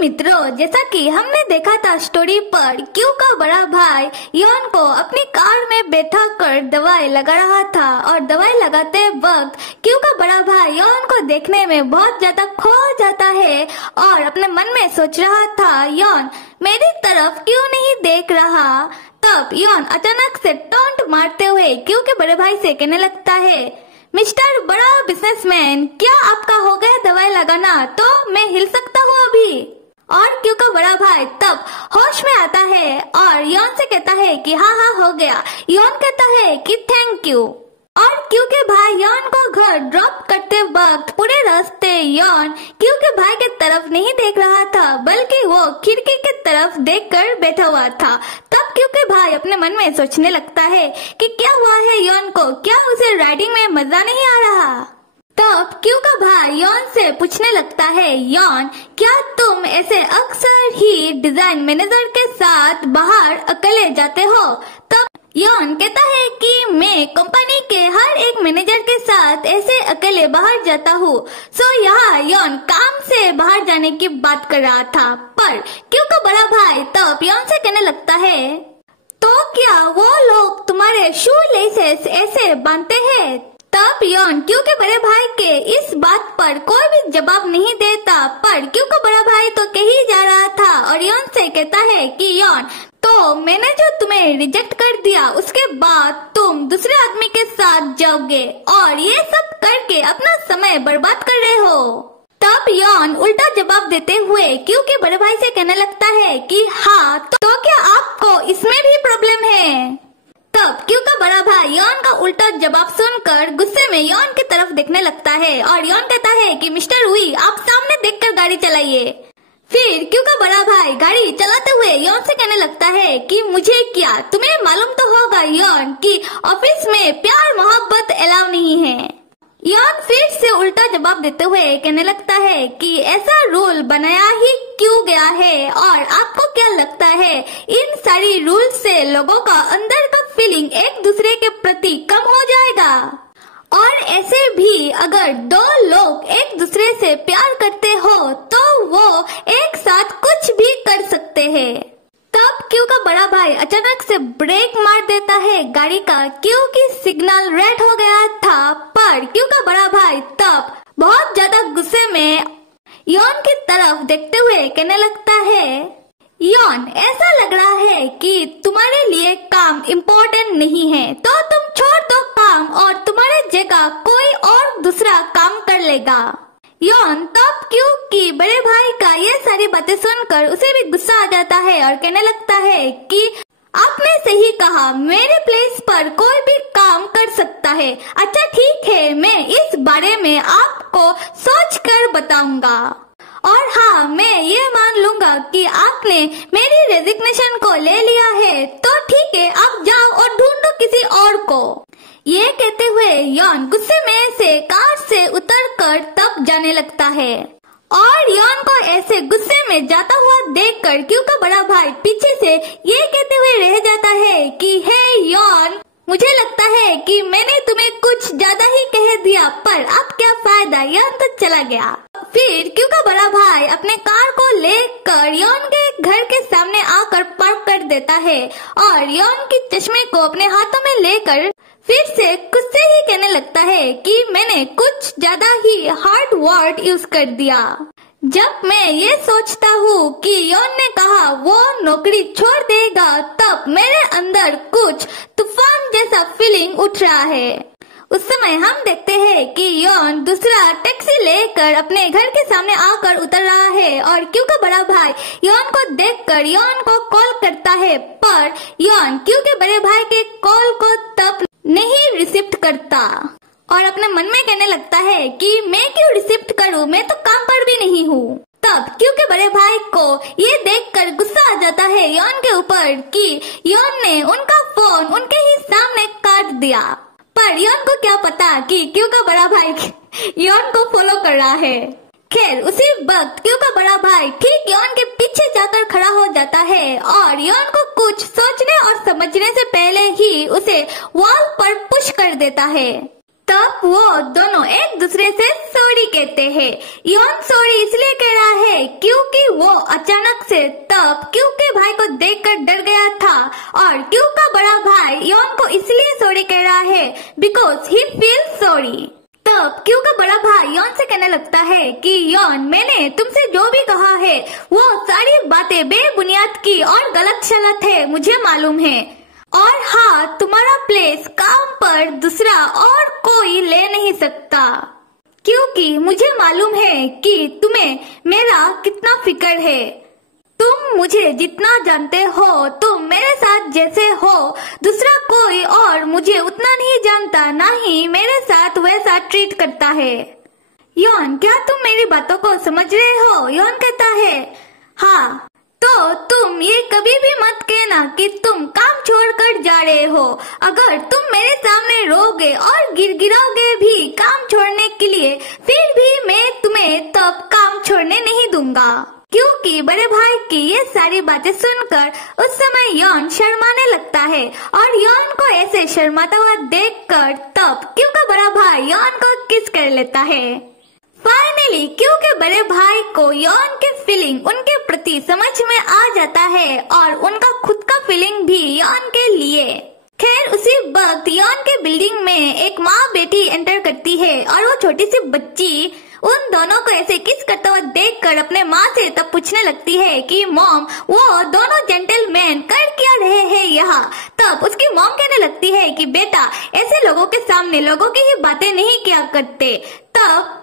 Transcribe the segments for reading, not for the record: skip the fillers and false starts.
मित्रों, जैसा कि हमने देखा था स्टोरी पर, क्यू का बड़ा भाई यॉन को अपनी कार में बैठा कर दवाई लगा रहा था और दवाई लगाते वक्त क्यू का बड़ा भाई यॉन को देखने में बहुत ज्यादा खो जाता है और अपने मन में सोच रहा था, यॉन मेरी तरफ क्यों नहीं देख रहा। तब यॉन अचानक से टॉन्ट मारते हुए क्यू के बड़े भाई से कहने लगता है, मिस्टर बड़ा बिजनेसमैन, क्या आपका हो गया दवाई लगाना? तो मैं हिल सकता हूँ अभी। और क्यू का बड़ा भाई तब होश में आता है और यॉन से कहता है कि हाँ हाँ हो गया। यॉन कहता है कि थैंक यू। और क्यू के भाई यॉन को घर ड्रॉप करते वक्त पूरे रास्ते यॉन क्यू के भाई के तरफ नहीं देख रहा था, बल्कि वो खिड़की की तरफ देखकर बैठा हुआ था। तब क्यू के भाई अपने मन में सोचने लगता है कि क्या हुआ है यॉन को, क्या उसे राइडिंग में मजा नहीं आ रहा। तब क्यू का भाई यॉन से पूछने लगता है, यॉन क्या तुम ऐसे अक्सर ही डिजाइन मैनेजर के साथ बाहर अकेले जाते हो? तब यॉन कहता है कि मैं कंपनी के हर एक मैनेजर के साथ ऐसे अकेले बाहर जाता हूँ। सो यहाँ यॉन काम से बाहर जाने की बात कर रहा था, पर क्यू का बड़ा भाई तब यॉन से कहने लगता है, तो क्या वो लोग तुम्हारे शू लेसेस ऐसे बांधते हैं? तब यॉन क्यू के बड़े भाई के इस बात पर कोई भी जवाब नहीं देता, पर क्यू का बड़ा भाई तो कह ही जा रहा था और यॉन से कहता है कि यॉन, तो मैंने जो तुम्हें रिजेक्ट कर दिया उसके बाद तुम दूसरे आदमी के साथ जाओगे और ये सब करके अपना समय बर्बाद कर रहे हो। तब यॉन उल्टा जवाब देते हुए क्यू के बड़े भाई से कहने लगता है कि हाँ, तो क्या आपको इसमें भी प्रॉब्लम है? तब क्यू का बड़ा भाई यॉन का उल्टा जवाब सुनकर गुस्से में यॉन की तरफ देखने लगता है और यॉन कहता है कि मिस्टर हुई, आप सामने देखकर गाड़ी चलाइए। फिर क्यू का बड़ा भाई गाड़ी चलाते हुए यॉन से कहने लगता है कि मुझे क्या, तुम्हें मालूम तो होगा यॉन कि ऑफिस में प्यार मोहब्बत अलाउ नहीं है। यॉन फिर से उल्टा जवाब देते हुए कहने लगता है कि ऐसा रूल बनाया ही क्यों गया है और आपको क्या लगता है इन सारी रूल से लोगों का अंदर का फीलिंग एक दूसरे के प्रति कम हो जाएगा? और ऐसे भी अगर दो लोग एक दूसरे से प्यार करते हो तो वो एक साथ कुछ भी कर सकते हैं। तब क्यू का बड़ा भाई अचानक से ब्रेक मार देता है गाड़ी का, क्योंकि सिग्नल रेड हो गया था। पर क्यू का बड़ा भाई तब बहुत ज्यादा गुस्से में यॉन की तरफ देखते हुए कहने लगता है, यॉन ऐसा लग रहा है कि तुम्हारे लिए काम इम्पोर्टेंट नहीं है, तो तुम छोड़ दो काम और तुम्हारे जगह कोई और दूसरा काम कर लेगा। यॉन तब क्यू की बड़े भाई का ये सारी बातें सुनकर उसे भी गुस्सा आ जाता है और कहने लगता है कि आपने सही कहा, मेरे प्लेस पर कोई भी काम कर सकता है। अच्छा ठीक है, मैं इस बारे में आपको सोच कर बताऊंगा और हाँ, मैं ये मान लूंगा कि आपने मेरी रेजिग्नेशन को ले लिया है, तो ठीक है, आप जाओ और ढूंढो किसी और को। ये कहते हुए यॉन गुस्से में से कार से उतरकर तब जाने लगता है और यॉन को ऐसे गुस्से में जाता हुआ देखकर क्यू का बड़ा भाई पीछे से ये कहते हुए रह जाता है कि हे यॉन, मुझे लगता है कि मैंने तुम्हें कुछ ज्यादा ही कह दिया, पर अब क्या फायदा, यॉन तो चला गया। फिर क्यू का बड़ा भाई अपने कार को लेकर यॉन के घर के सामने आकर पार्क कर देता है और यॉन की चश्मे को अपने हाथों में लेकर फिर से खुद से ही कहने लगता है कि मैंने कुछ ज्यादा ही हार्ड वर्ड यूज कर दिया। जब मैं ये सोचता हूँ कि यॉन ने कहा वो नौकरी छोड़ देगा, तब मेरे अंदर कुछ तूफान जैसा फीलिंग उठ रहा है। उस समय हम देखते हैं कि यॉन दूसरा टैक्सी लेकर अपने घर के सामने आकर उतर रहा है और क्यू का बड़ा भाई यॉन को देखकर यॉन को कॉल करता है, पर यॉन क्यू के बड़े भाई के कॉल को तब नहीं रिसीव करता और अपने मन में कहने लगता है कि मैं क्यों रिसीव करूं, मैं तो काम पर भी नहीं हूँ। तब क्यू के बड़े भाई को ये देखकर गुस्सा आ जाता है यॉन के ऊपर कि यॉन ने उनका फोन उनके ही सामने काट दिया, पर यॉन को क्या पता कि क्यू का बड़ा भाई यॉन को फॉलो कर रहा है। खैर उसी वक्त क्यू का बड़ा भाई ठीक यॉन के पीछे जाकर खड़ा हो जाता है और यॉन को कुछ सोचने और समझने से पहले ही उसे वॉल पर पुश कर देता है। तब वो दोनों एक दूसरे से सॉरी कहते हैं। यॉन सॉरी इसलिए कह रहा है क्योंकि वो अचानक से तब क्यू के भाई को देखकर डर गया था, और क्यू का बड़ा भाई यॉन को इसलिए सॉरी कह रहा है बिकॉज ही फील सॉरी। तब क्यू का बड़ा भाई यॉन से कहने लगता है कि यॉन, मैंने तुमसे जो भी कहा है वो सारी बातें बेबुनियाद की और गलत सलत है, मुझे मालूम है। और हाँ, तुम्हारा प्लेस काम पर दूसरा और कोई ले नहीं सकता, क्योंकि मुझे मालूम है कि तुम्हें मेरा कितना फिक्र है। तुम मुझे जितना जानते हो, तुम मेरे साथ जैसे हो, दूसरा कोई और मुझे उतना नहीं जानता, ना ही मेरे साथ वैसा ट्रीट करता है। यॉन, क्या तुम मेरी बातों को समझ रहे हो? यॉन कहता है हाँ। तो तुम ये कभी भी मत कहना कि तुम काम छोड़कर जा रहे हो। अगर तुम मेरे सामने रोगे और गिड़गिड़ाओगे भी काम छोड़ने के लिए, फिर भी मैं तुम्हें तब काम छोड़ने नहीं दूंगा। क्योंकि बड़े भाई की ये सारी बातें सुनकर उस समय यॉन शर्माने लगता है, और यॉन को ऐसे शर्माता हुआ देखकर तब क्यू का बड़ा भाई यॉन को किस कर लेता है। फाइनली क्यू के बड़े भाई को यॉन के फीलिंग उनके प्रति समझ में आ जाता है, और उनका खुद का फीलिंग भी यॉन के लिए। खैर उसी वक्त यॉन के बिल्डिंग में एक माँ बेटी एंटर करती है, और वो छोटी सी बच्ची उन दोनों को ऐसे किस करता हुआ देखकर अपने माँ से तब पूछने लगती है कि मॉम, वो दोनों जेंटलमैन कर क्या रहे हैं यहाँ। तब उसकी मॉम कहने लगती है कि बेटा, ऐसे लोगों के सामने लोगों की ही बातें नहीं किया करते। तब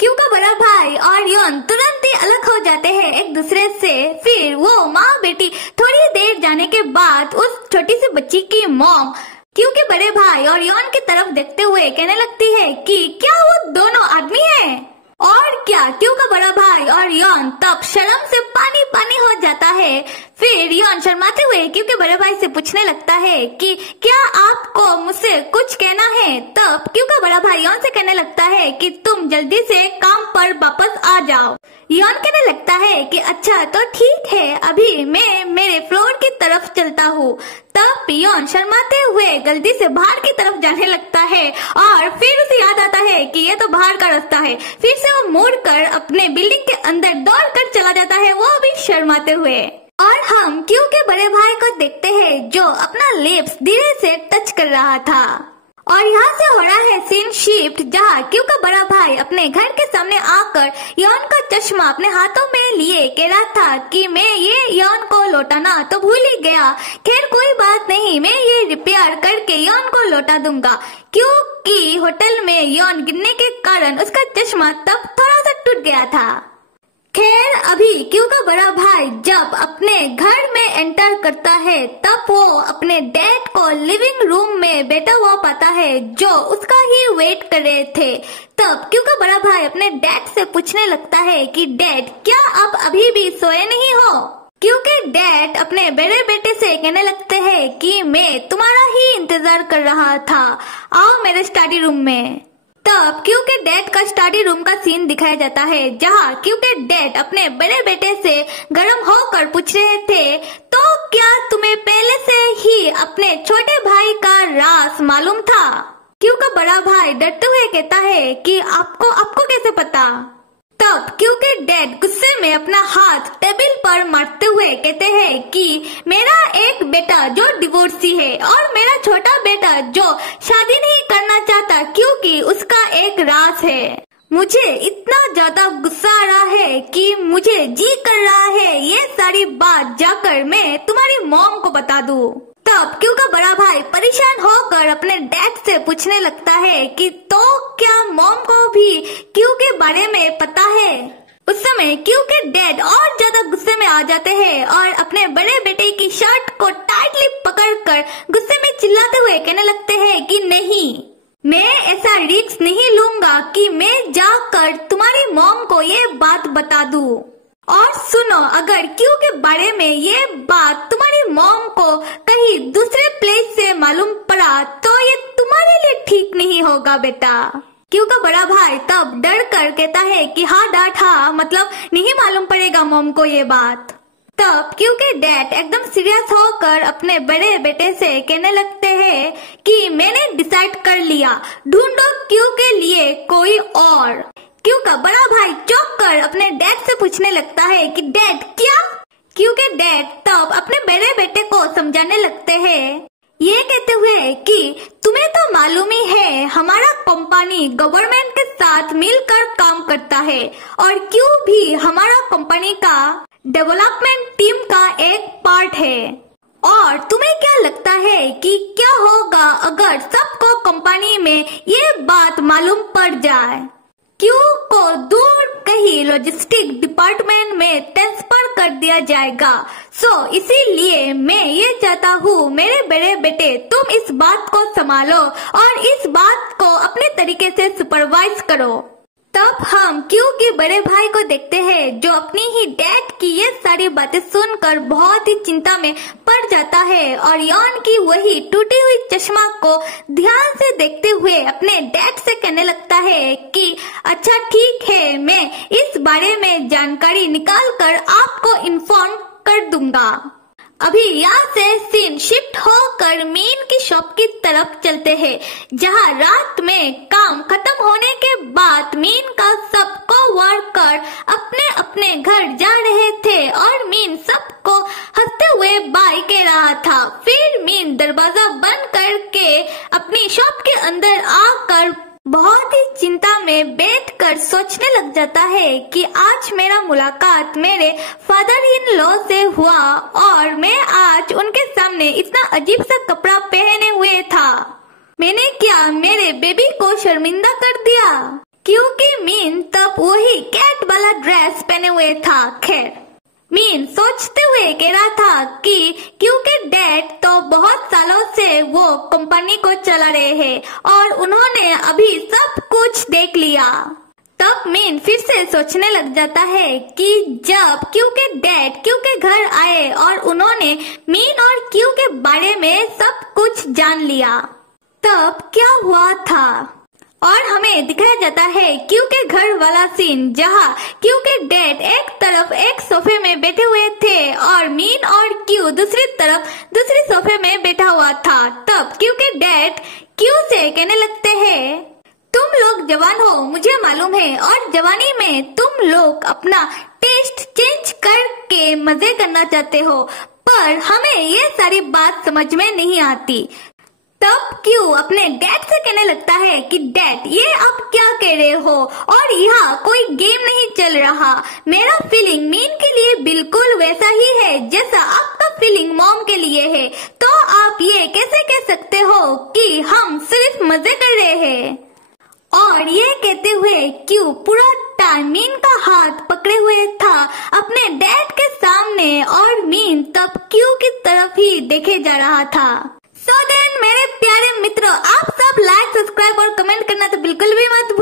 क्यू का बड़ा भाई और यॉन तुरंत ही अलग हो जाते हैं एक दूसरे से। फिर वो माँ बेटी थोड़ी देर जाने के बाद उस छोटी सी बच्ची की मॉम क्यू के बड़े भाई और यॉन की तरफ देखते हुए कहने लगती है कि क्या वो दोनों आदमी हैं? और क्या क्यू का बड़ा भाई और यॉन तब शर्म से पानी पानी हो जाता है। फिर यॉन शर्माते हुए क्यू के बड़े भाई से पूछने लगता है कि क्या आपको मुझसे कुछ कहना है। तब क्यू का बड़ा भाई यॉन से कहने लगता है कि तुम जल्दी से काम पर वापस आ जाओ। यॉन कहने लगता है कि अच्छा तो ठीक है, अभी मैं मेरे फ्लोर की तरफ चलता हूँ। तब यॉन शर्माते हुए जल्दी से बाहर की तरफ जाने लगता है, और फिर उसे याद आता है कि ये तो बाहर का रास्ता है। फिर से वो मुड़कर अपने बिल्डिंग के अंदर दौड़कर चला जाता है, वो भी शर्माते हुए। और हम क्यू के बड़े भाई को देखते हैं जो अपना लिप्स धीरे से टच कर रहा था। और यहाँ से हो रहा है सीन शिफ्ट, जहाँ क्यू का बड़ा भाई अपने घर के सामने आकर यॉन का चश्मा अपने हाथों में लिए कह रहा था कि मैं ये यॉन को लौटाना तो भूल ही गया। खैर कोई बात नहीं, मैं ये रिपेयर करके यॉन को लौटा दूंगा। क्योंकि होटल में यॉन गिरने के कारण उसका चश्मा तब थोड़ा सा टूट गया था। खैर अभी क्यू का बड़ा भाई जब अपने घर में एंटर करता है, तब वो अपने डैड को लिविंग रूम में बैठा हुआ पाता है जो उसका ही वेट कर रहे थे। तब क्यू का बड़ा भाई अपने डैड से पूछने लगता है कि डैड, क्या आप अभी भी सोए नहीं हो? क्योंकि डैड अपने बड़े बेटे से कहने लगते हैं कि मैं तुम्हारा ही इंतजार कर रहा था, आओ मेरे स्टडी रूम में। तब क्यू के डैड का स्टडी रूम का सीन दिखाया जाता है, जहाँ क्यू के डैड अपने बड़े बेटे से गर्म होकर पूछ रहे थे, तो क्या तुम्हें पहले से ही अपने छोटे भाई का राज मालूम था? क्यू का बड़ा भाई डरते हुए कहता है कि आपको कैसे पता? तब क्यू के डैड गुस्से में अपना हाथ टेबल पर मारते हुए कहते हैं कि मेरा एक बेटा जो डिवोर्सी है और मेरा छोटा बेटा जो शादी नहीं करना चाहता क्योंकि उसका एक राज है। मुझे इतना ज्यादा गुस्सा आ रहा है कि मुझे जी कर रहा है ये सारी बात जाकर मैं तुम्हारी मॉम को बता दूं। तब क्यू का बड़ा भाई परेशान होकर अपने डैड से पूछने लगता है कि तो क्या मॉम को भी क्यू के बारे में पता है? उस समय क्यू के डैड और ज्यादा गुस्से में आ जाते हैं और अपने बड़े बेटे की शर्ट को टाइटली पकड़कर गुस्से में चिल्लाते हुए कहने लगते हैं कि नहीं, मैं ऐसा रिस्क नहीं लूंगा कि मैं जाकर तुम्हारी मॉम को ये बात बता दूं। और सुनो, अगर क्यू के बारे में ये बात तुम्हारी मॉम को कहीं दूसरे प्लेस से मालूम पड़ा तो ये तुम्हारे लिए ठीक नहीं होगा बेटा। क्यू का बड़ा भाई तब डर कर कहता है कि हाँ डैड, हाँ मतलब नहीं मालूम पड़ेगा मॉम को ये बात। तब क्यू के डैड एकदम सीरियस होकर अपने बड़े बेटे से कहने लगते हैं कि मैंने डिसाइड कर लिया, ढूंढो क्यू के लिए कोई और। क्यू का बड़ा भाई चौंक कर अपने डैड से पूछने लगता है कि डैड क्या? क्यू के डैड तब अपने बड़े बेटे को समझाने लगते हैं, ये कहते हुए कि तुम्हें तो मालूम ही है हमारा कंपनी गवर्नमेंट के साथ मिलकर काम करता है और क्यू भी हमारा कंपनी का डेवलपमेंट टीम का एक पार्ट है। और तुम्हें क्या लगता है कि क्या होगा अगर सबको कंपनी में ये बात मालूम पड़ जाए? क्यू को दूर कहीं लॉजिस्टिक डिपार्टमेंट में ट्रांसफर कर दिया जाएगा। इसीलिए मैं ये चाहता हूँ मेरे बड़े बेटे तुम इस बात को संभालो और इस बात को अपने तरीके से सुपरवाइज करो। तब हम क्यू के बड़े भाई को देखते हैं जो अपनी ही डैड की ये सारी बातें सुनकर बहुत ही चिंता में पड़ जाता है और यॉन की वही टूटी हुई चश्मा को ध्यान से देखते हुए अपने डैड से कहने लगता है कि अच्छा ठीक है, मैं इस बारे में जानकारी निकाल कर आपको इन्फॉर्म कर दूंगा। अभी यहाँ से सीन शिफ्ट होकर मीन की शॉप की तरफ चलते हैं, जहाँ रात में काम खत्म होने के बाद मीन का सबको वर्कर अपने अपने घर जा रहे थे और मीन सबको हंसते हुए बाय कह रहा था। फिर मीन दरवाजा बंद करके अपनी शॉप के अंदर आकर बहुत ही चिंता में बैठकर सोचने लग जाता है कि आज मेरा मुलाकात मेरे फादर इन लॉ से हुआ और मैं आज उनके सामने इतना अजीब सा कपड़ा पहने हुए था। मैंने क्या मेरे बेबी को शर्मिंदा कर दिया? क्योंकि मीन तब वही कैट वाला ड्रेस पहने हुए था। खैर, मीन सोचते हुए कह रहा था कि क्योंकि डैड तो बहुत सालों से वो कंपनी को चला रहे हैं और उन्होंने अभी सब कुछ देख लिया। तब मीन फिर से सोचने लग जाता है कि जब क्यू के डैड क्यू के घर आए और उन्होंने मीन और क्यू के बारे में सब कुछ जान लिया, तब क्या हुआ था। और हमें दिखाया जाता है क्यू के घर वाला सीन, जहाँ क्यू के डैड एक तरफ एक सोफे में बैठे हुए थे और मीन और क्यू दूसरी तरफ दूसरे सोफे में बैठा हुआ था। तब क्यू के डैड क्यू से कहने लगते हैं, तुम लोग जवान हो मुझे मालूम है और जवानी में तुम लोग अपना टेस्ट चेंज करके मजे करना चाहते हो, पर हमें ये सारी बात समझ में नहीं आती। तब क्यू अपने डैड से कहने लगता है कि डैड ये आप क्या कह रहे हो और यहाँ कोई गेम नहीं चल रहा। मेरा फीलिंग मीन के लिए बिल्कुल वैसा ही है जैसा आपका फीलिंग मॉम के लिए है, तो आप ये कैसे कह सकते हो कि हम सिर्फ मजे कर रहे हैं? और ये कहते हुए क्यू पूरा टाइम मीन का हाथ पकड़े हुए था अपने डैड के सामने और मीन तब क्यू की तरफ ही देखे जा रहा था। सो देन मेरे प्यारे मित्रों, आप सब लाइक, सब्सक्राइब और कमेंट करना तो बिल्कुल भी मत